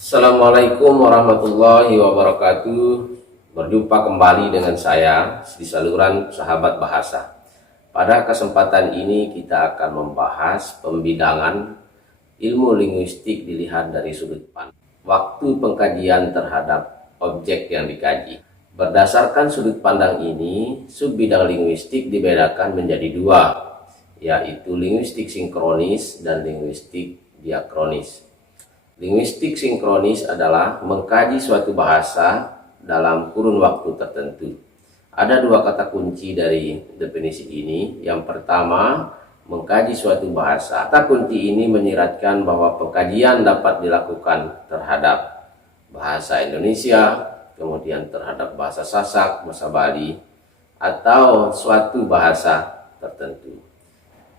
Assalamualaikum warahmatullahi wabarakatuh. Berjumpa kembali dengan saya di saluran Sahabat Bahasa. Pada kesempatan ini kita akan membahas pembidangan ilmu linguistik dilihat dari sudut pandang waktu pengkajian terhadap objek yang dikaji. Berdasarkan sudut pandang ini, subbidang linguistik dibedakan menjadi dua, yaitu linguistik sinkronis dan linguistik diakronis. Linguistik sinkronis adalah mengkaji suatu bahasa dalam kurun waktu tertentu. Ada dua kata kunci dari definisi ini. Yang pertama, mengkaji suatu bahasa. Kata kunci ini menyiratkan bahwa pengkajian dapat dilakukan terhadap bahasa Indonesia, kemudian terhadap bahasa Sasak, bahasa Bali, atau suatu bahasa tertentu.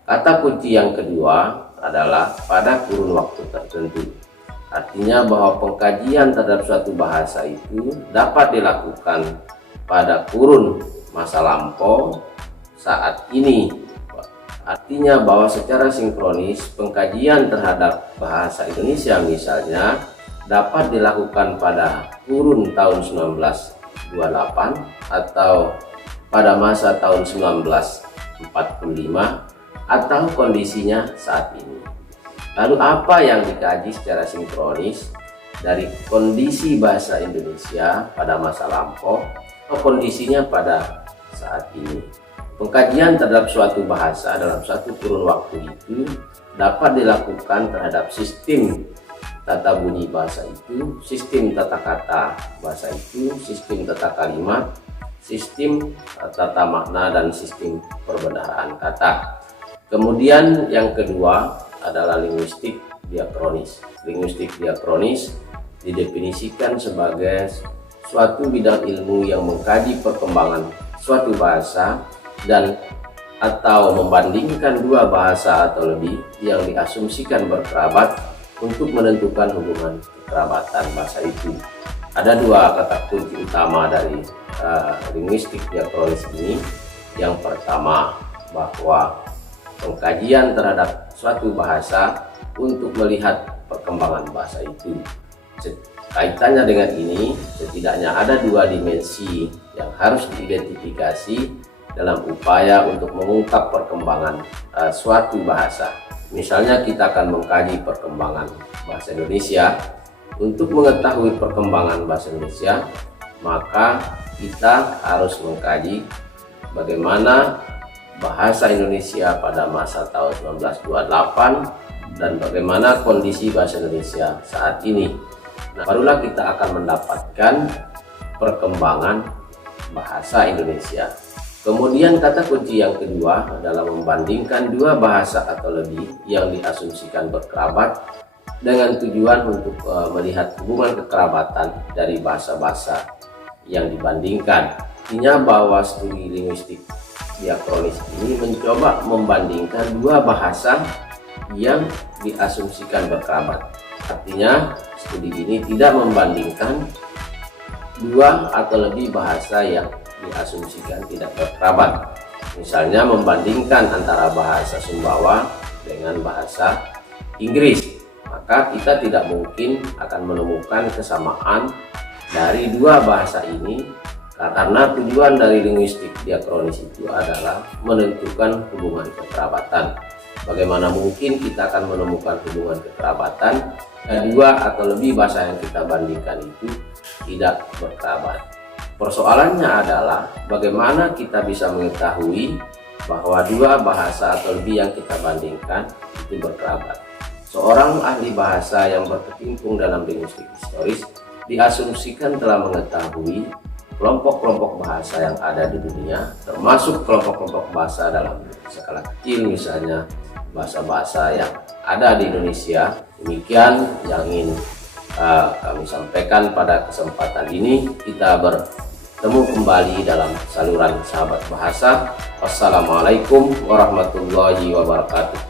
Kata kunci yang kedua adalah pada kurun waktu tertentu. Artinya bahwa pengkajian terhadap suatu bahasa itu dapat dilakukan pada kurun masa lampau saat ini. Artinya bahwa secara sinkronis pengkajian terhadap bahasa Indonesia misalnya dapat dilakukan pada kurun tahun 1928 atau pada masa tahun 1945 atau kondisinya saat ini. Lalu apa yang dikaji secara sinkronis dari kondisi bahasa Indonesia pada masa lampau atau kondisinya pada saat ini? Pengkajian terhadap suatu bahasa dalam satu kurun waktu itu dapat dilakukan terhadap sistem tata bunyi bahasa itu, sistem tata kata bahasa itu, sistem tata kalimat, sistem tata makna, dan sistem perbendaharaan kata. Kemudian yang kedua adalah linguistik diakronis. Linguistik diakronis didefinisikan sebagai suatu bidang ilmu yang mengkaji perkembangan suatu bahasa dan atau membandingkan dua bahasa atau lebih yang diasumsikan berkerabat untuk menentukan hubungan kekerabatan bahasa itu. Ada dua kata kunci utama dari linguistik diakronis ini. Yang pertama, bahwa pengkajian terhadap suatu bahasa untuk melihat perkembangan bahasa itu. Kaitannya dengan ini, setidaknya ada dua dimensi yang harus diidentifikasi dalam upaya untuk mengungkap perkembangan suatu bahasa. Misalnya kita akan mengkaji perkembangan bahasa Indonesia. Untuk mengetahui perkembangan bahasa Indonesia, maka kita harus mengkaji bagaimana bahasa Indonesia pada masa tahun 1928 dan bagaimana kondisi bahasa Indonesia saat ini. Nah, barulah kita akan mendapatkan perkembangan bahasa Indonesia. Kemudian kata kunci yang kedua adalah membandingkan dua bahasa atau lebih yang diasumsikan berkerabat dengan tujuan untuk melihat hubungan kekerabatan dari bahasa-bahasa yang dibandingkan. Artinya bahwa studi linguistik diakronis ini mencoba membandingkan dua bahasa yang diasumsikan berkerabat. Artinya studi ini tidak membandingkan dua atau lebih bahasa yang diasumsikan tidak berkerabat. Misalnya membandingkan antara bahasa Sumbawa dengan bahasa Inggris, maka kita tidak mungkin akan menemukan kesamaan dari dua bahasa ini, karena tujuan dari linguistik diakronis itu adalah menentukan hubungan kekerabatan. Bagaimana mungkin kita akan menemukan hubungan kekerabatan dua atau lebih bahasa yang kita bandingkan itu tidak berkerabat? Persoalannya adalah bagaimana kita bisa mengetahui bahwa dua bahasa atau lebih yang kita bandingkan itu berkerabat. Seorang ahli bahasa yang berkecimpung dalam linguistik historis diasumsikan telah mengetahui kelompok-kelompok bahasa yang ada di dunia, termasuk kelompok-kelompok bahasa dalam skala kecil, misalnya bahasa-bahasa yang ada di Indonesia. Demikian yang ingin kami sampaikan pada kesempatan ini. Kita bertemu kembali dalam saluran Sahabat Bahasa. Wassalamualaikum warahmatullahi wabarakatuh.